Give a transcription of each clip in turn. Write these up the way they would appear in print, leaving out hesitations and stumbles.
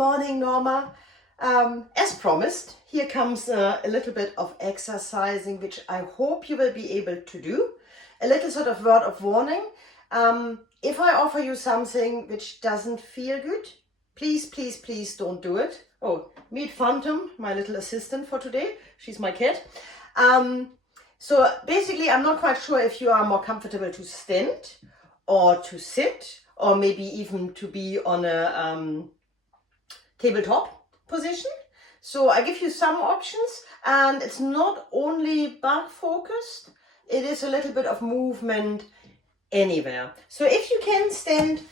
morning, Norma. As promised, here comes a little bit of exercising, which I hope you will be able to do. A little sort of word of warning. If I offer you something which doesn't feel good, please, please, please don't do it. Oh, meet Phantom, my little assistant for today. She's my cat. So basically, I'm not quite sure if you are more comfortable to stand or to sit, or maybe even to be on a tabletop position. So I give you some options, and it's not only back focused, it is a little bit of movement anywhere. So if you can stand,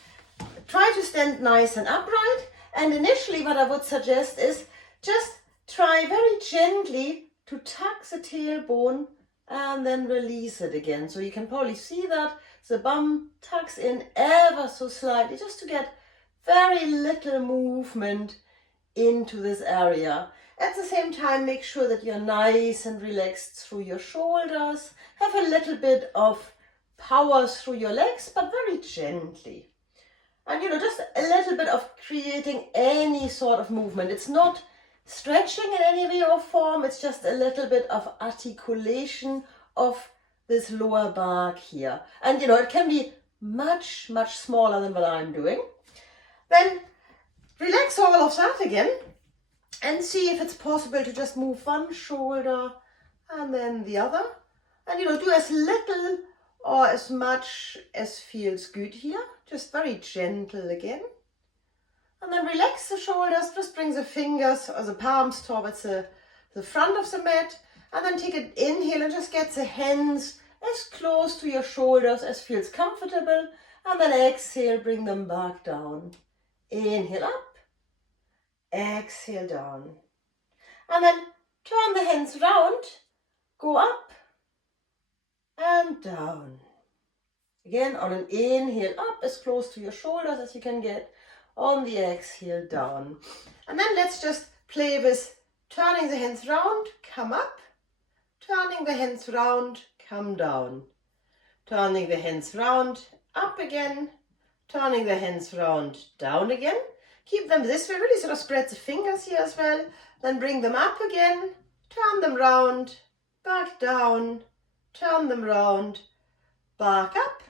try to stand nice and upright. And initially what I would suggest is just try very gently to tuck the tailbone and then release it again. So you can probably see that the bum tucks in ever so slightly, just to get very little movement into this area. At the same time, make sure that you're nice and relaxed through your shoulders. Have a little bit of power through your legs, but very gently. And just a little bit of creating any sort of movement. It's not stretching in any way or form, it's just a little bit of articulation of this lower back here. And it can be much, much smaller than what I'm doing. Then relax all of that again and see if it's possible to just move one shoulder and then the other. And do as little or as much as feels good here. Just very gentle again. And then relax the shoulders, just bring the fingers or the palms towards the front of the mat. And then take an inhale and just get the hands as close to your shoulders as feels comfortable. And then exhale, bring them back down. Inhale up, exhale down. And then turn the hands round, go up and down. Again, on an inhale up, as close to your shoulders as you can get. On the exhale, down. And then let's just play with turning the hands round, come up. Turning the hands round, come down. Turning the hands round, up again. Turning the hands round, down again. Keep them this way, really sort of spread the fingers here as well. Then bring them up again. Turn them round, back down. Turn them round, back up.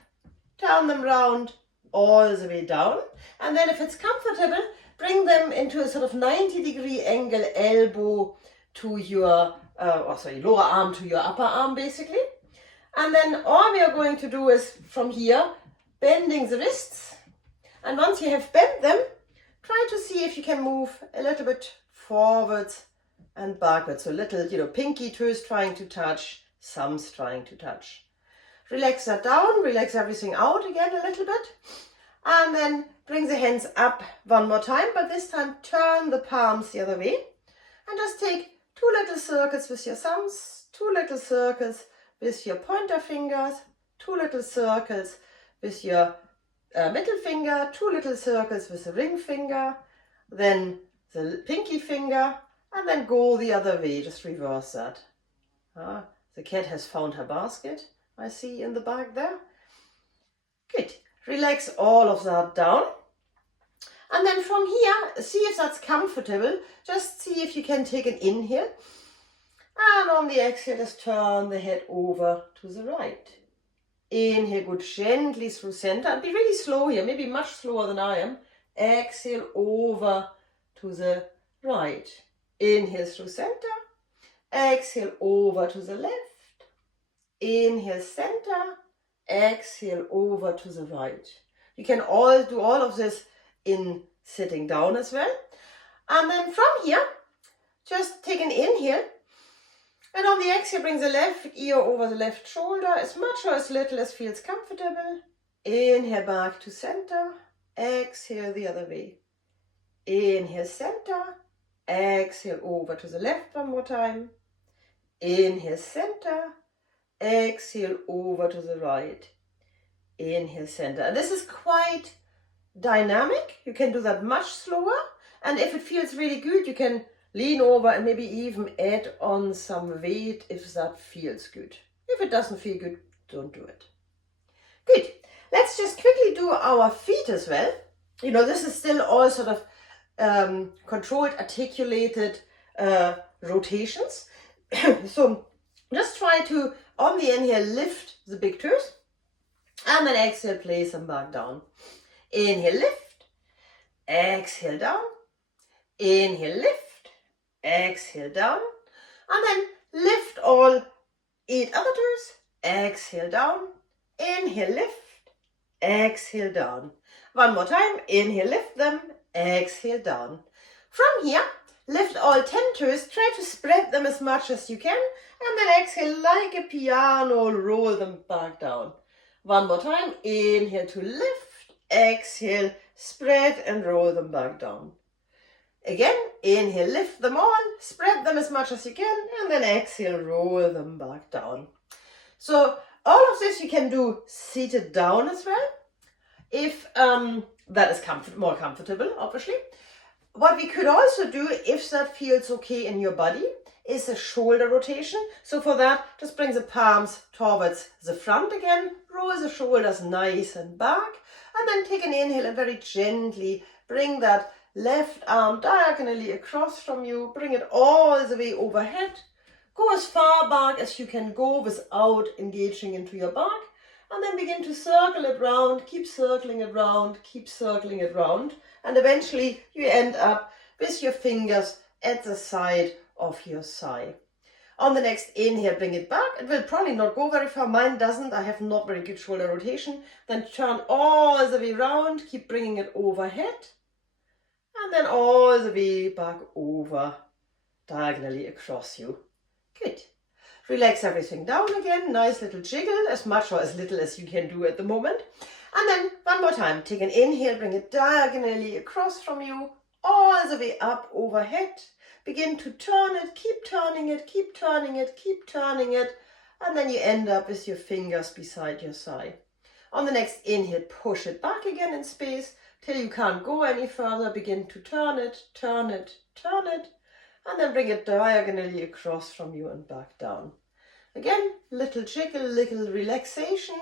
Turn them round, all the way down. And then if it's comfortable, bring them into a sort of 90-degree angle, elbow to your, lower arm to your upper arm basically. And then all we are going to do is from here, bending the wrists. And once you have bent them, try to see if you can move a little bit forwards and backwards. So little, pinky toes trying to touch, thumbs trying to touch. Relax that down, relax everything out again a little bit. And then bring the hands up one more time, but this time turn the palms the other way. And just take 2 little circles with your thumbs, 2 little circles with your pointer fingers, 2 little circles with your middle finger, 2 little circles with the ring finger, then the pinky finger, and then go the other way, just reverse that. The cat has found her basket, I see in the back there. Good. Relax all of that down. And then from here, see if that's comfortable. Just see if you can take an inhale. And on the exhale, just turn the head over to the right. Inhale, go gently through center. And be really slow here, maybe much slower than I am. Exhale over to the right. Inhale through center. Exhale over to the left. Inhale center. Exhale over to the right. You can all do all of this in sitting down as well. And then from here, just take an inhale. And on the exhale, bring the left ear over the left shoulder, as much or as little as feels comfortable. Inhale back to center. Exhale the other way. Inhale center. Exhale over to the left one more time. Inhale center. Exhale over to the right. Inhale center. And this is quite dynamic. You can do that much slower. And if it feels really good, you can lean over and maybe even add on some weight if that feels good. If it doesn't feel good, don't do it. Good. Let's just quickly do our feet as well. This is still all sort of controlled, articulated rotations. So just try to, on the inhale, lift the big toes, and then exhale, place them back down. Inhale, lift, exhale, down, inhale, lift, exhale, down, and then lift all 8 other toes, exhale, down, inhale, lift, exhale, down. One more time, inhale, lift them, exhale, down. From here, lift all 10 toes, try to spread them as much as you can, and then exhale like a piano, roll them back down. One more time, inhale to lift, exhale, spread and roll them back down. Again, inhale, lift them all, spread them as much as you can, and then exhale, roll them back down. So all of this you can do seated down as well, if that is more comfortable, obviously. What we could also do, if that feels okay in your body, is a shoulder rotation. So for that, just bring the palms towards the front again, roll the shoulders nice and back, and then take an inhale and very gently bring that left arm diagonally across from you, bring it all the way overhead, go as far back as you can go without engaging into your back, and then begin to circle it round, keep circling it round, keep circling it round, and eventually you end up with your fingers at the side of your thigh. On the next inhale, bring it back. It will probably not go very far. Mine doesn't. I have not very good shoulder rotation. Then turn all the way round, keep bringing it overhead, and then all the way back over, diagonally across you. Good. Relax everything down again. Nice little jiggle, as much or as little as you can do at the moment. And then one more time, take an inhale, bring it diagonally across from you, all the way up overhead. Begin to turn it, keep turning it, keep turning it, keep turning it, and then you end up with your fingers beside your thigh. On the next inhale, push it back again in space till you can't go any further. Begin to turn it, turn it, turn it, and then bring it diagonally across from you and back down. Again, little jiggle, little relaxation.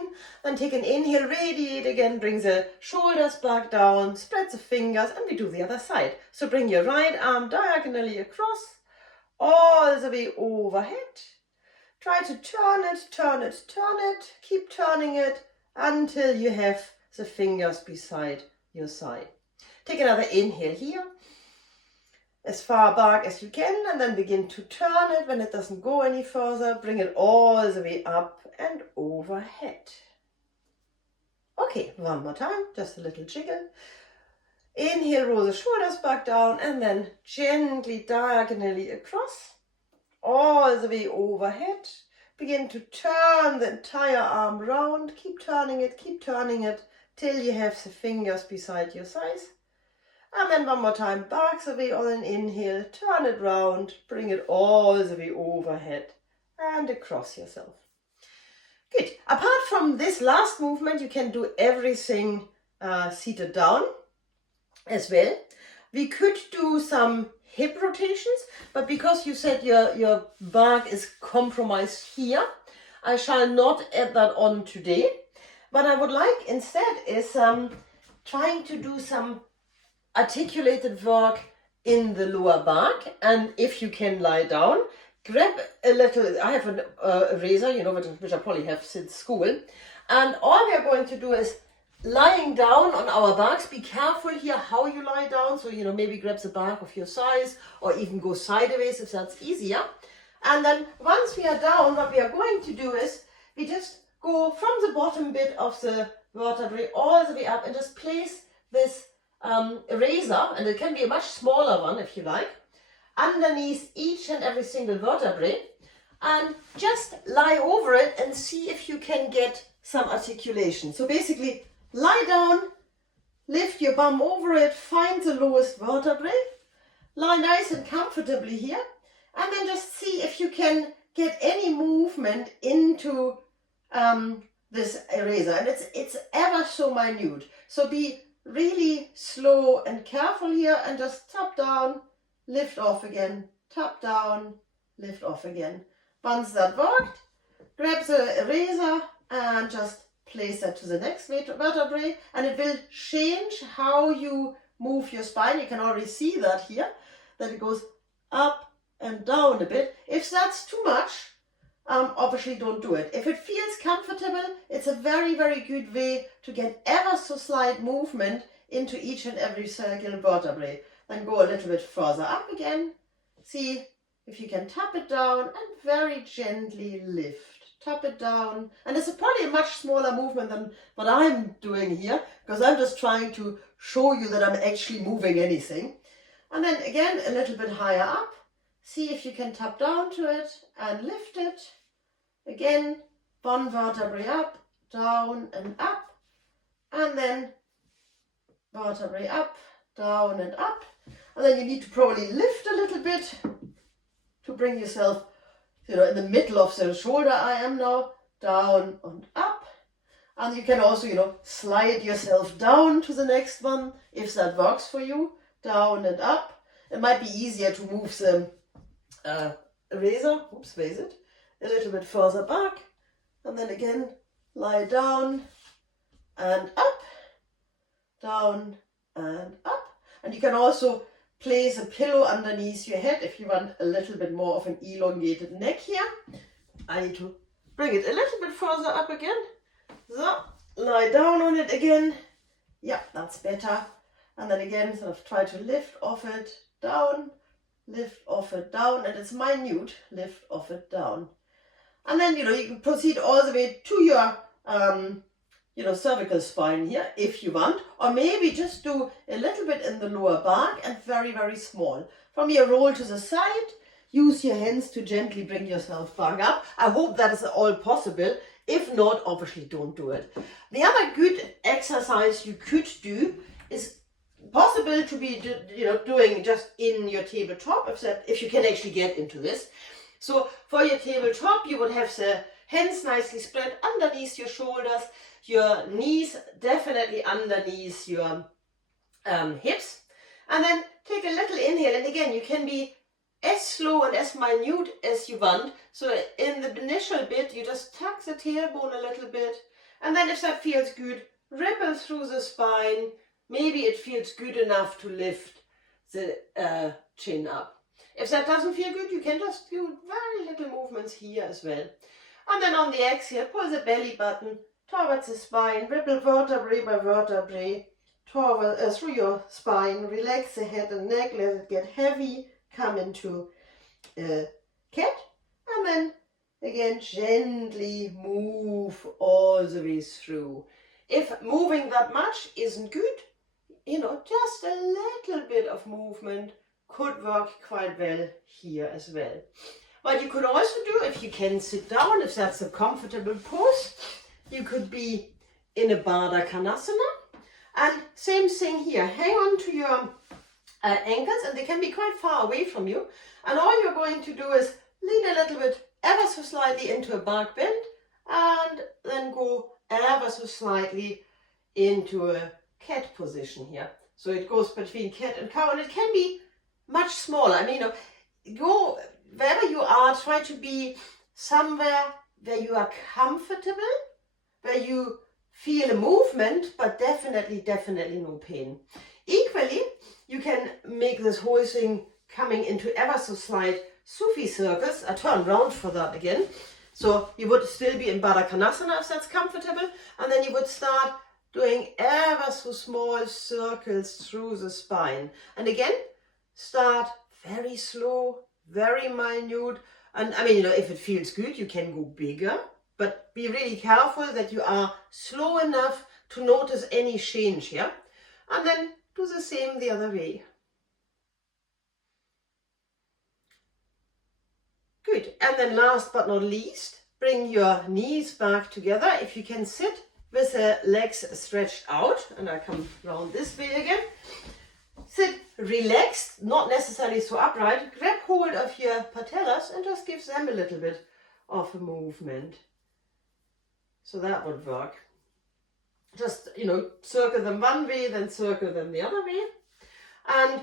Then take an inhale, radiate again, bring the shoulders back down, spread the fingers, and we do the other side. So bring your right arm diagonally across, all the way overhead. Try to turn it, turn it, turn it, keep turning it until you have the fingers beside your thigh. Take another inhale here, as far back as you can, and then begin to turn it. When it doesn't go any further, bring it all the way up and overhead. Okay, one more time, just a little jiggle. Inhale, roll the shoulders back down, and then gently diagonally across, all the way overhead. Begin to turn the entire arm round, keep turning it till you have the fingers beside your thighs. And then one more time, back the way on an inhale, turn it round, bring it all the way overhead and across yourself. Good. Apart from this last movement, you can do everything seated down as well. We could do some hip rotations, but because you said your back is compromised here, I shall not add that on today. What I would like instead is trying to do some articulated work in the lower back, and if you can lie down, grab a little, I have a razor, which I probably have since school, and all we are going to do is lying down on our backs. Be careful here how you lie down, so maybe grab the back of your thighs or even go sideways if that's easier. And then once we are down, what we are going to do is we just go from the bottom bit of the vertebrae all the way up and just place this razor, and it can be a much smaller one if you like, underneath each and every single vertebrae, and just lie over it and see if you can get some articulation. So basically, lie down, lift your bum over it, find the lowest vertebrae, lie nice and comfortably here, and then just see if you can get any movement into this razor. And it's ever so minute, so be really slow and careful here, and just tap down, lift off again, tap down, lift off again. Once that worked, grab the razor and just place that to the next vertebrae, and it will change how you move your spine. You can already see that here, that it goes up and down a bit. If that's too much, obviously don't do it. If it feels comfortable, it's a very, very good way to get ever so slight movement into each and every circular vertebrae. Then go a little bit further up again. See if you can tap it down and very gently lift. Tap it down. And it's probably a much smaller movement than what I'm doing here, because I'm just trying to show you that I'm actually moving anything. And then again, a little bit higher up. See if you can tap down to it and lift it. Again, one vertebrae up, down and up. And then vertebrae up, down and up. And then you need to probably lift a little bit to bring yourself, in the middle of the shoulder I am now, down and up. And you can also, slide yourself down to the next one, if that works for you, down and up. It might be easier to move the razor, a little bit further back. And then again, lie down and up, down and up. And you can also place a pillow underneath your head if you want a little bit more of an elongated neck here. I need to bring it a little bit further up again. So, lie down on it again. Yeah, that's better. And then again, sort of try to lift off it, down, lift off it, down, and it's minute, lift off it, down. And then, you can proceed all the way to your cervical spine here, if you want, or maybe just do a little bit in the lower back and very, very small. From here, roll to the side, use your hands to gently bring yourself back up. I hope that is all possible. If not, obviously don't do it. The other good exercise you could do is possible to be, doing just in your tabletop, if you can actually get into this. So for your tabletop, you would have the hands nicely spread underneath your shoulders, your knees definitely underneath your hips, and then take a little inhale. And again, you can be as slow and as minute as you want. So in the initial bit, you just tuck the tailbone a little bit, and then if that feels good, ripple through the spine. Maybe it feels good enough to lift the chin up. If that doesn't feel good, you can just do very little movements here as well. And then on the exhale, pull the belly button towards the spine, ripple vertebrae by vertebrae through your spine, relax the head and neck, let it get heavy, come into cat, and then again gently move all the way through. If moving that much isn't good, just a little bit of movement could work quite well here as well. What you could also do, if you can sit down, if that's a comfortable pose, you could be in a Baddha Konasana. And same thing here, hang on to your ankles, and they can be quite far away from you. And all you're going to do is lean a little bit ever so slightly into a back bend, and then go ever so slightly into a cat position here. So it goes between cat and cow, and it can be much smaller. Go wherever you are, try to be somewhere where you are comfortable, where you feel a movement, but definitely no pain. Equally, you can make this whole thing coming into ever so slight Sufi circles. I turn around for that again. So you would still be in Baddha Konasana if that's comfortable, and then you would start doing ever so small circles through the spine. And again, start very slow, very minute. And if it feels good, you can go bigger, but be really careful that you are slow enough to notice any change here. And then do the same the other way. Good. And then last but not least, bring your knees back together. If you can sit with the legs stretched out, and I come round this way again. Sit relaxed, not necessarily so upright. Grab hold of your patellas and just give them a little bit of a movement. So that would work. Just, circle them one way, then circle them the other way. And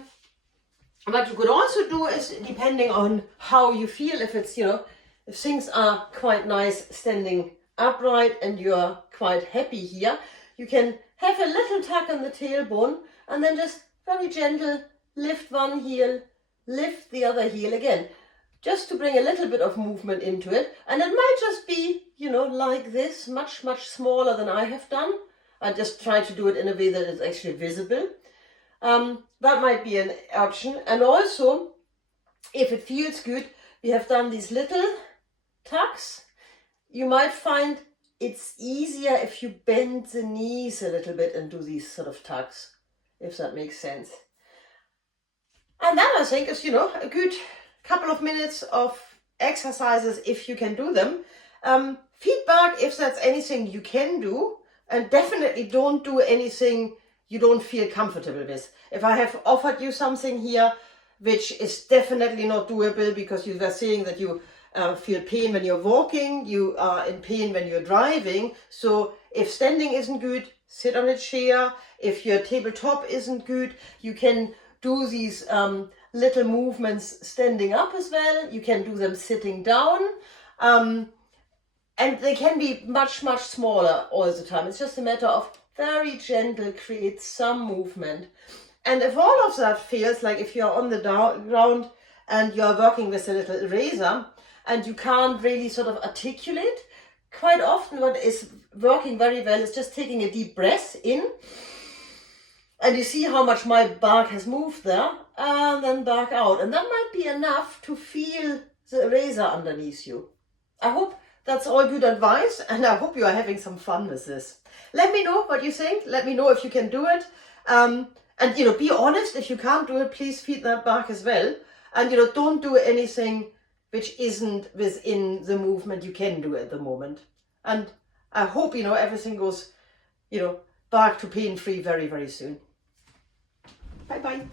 what you could also do is, depending on how you feel, if it's, if things are quite nice standing upright and you're quite happy here, you can have a little tuck in the tailbone and then just very gentle, lift one heel, lift the other heel again, just to bring a little bit of movement into it. And it might just be, you know, like this, much smaller than I have done. I just try to do it in a way that is actually visible. That might be an option. And also, if it feels good, we have done these little tucks. You might find it's easier if you bend the knees a little bit and do these sort of tucks, if that makes sense. And that, I think, is, you know, a good couple of minutes of exercises if you can do them. Feedback if that's anything you can do, and definitely don't do anything you don't feel comfortable with. If I have offered you something here which is definitely not doable because you were saying that you feel pain when you're walking, you are in pain when you're driving. So if standing isn't good, sit on a chair. If your tabletop isn't good, you can do these little movements standing up as well. You can do them sitting down. And they can be much smaller all the time. It's just a matter of very gentle, create some movement. And if all of that fails, like if you're on the ground and you're working with a little eraser and you can't really sort of articulate, quite often what is working very well is just taking a deep breath in. And you see how much my bark has moved there, and then bark out. And that might be enough to feel the eraser underneath you. I hope that's all good advice, and I hope you are having some fun with this. Let me know what you think. Let me know if you can do it. And, you know, be honest. If you can't do it, please feed that bark as well. And, you know, don't do anything which isn't within the movement you can do at the moment. And I hope, you know, everything goes, you know, back to pain-free very soon. Bye-bye.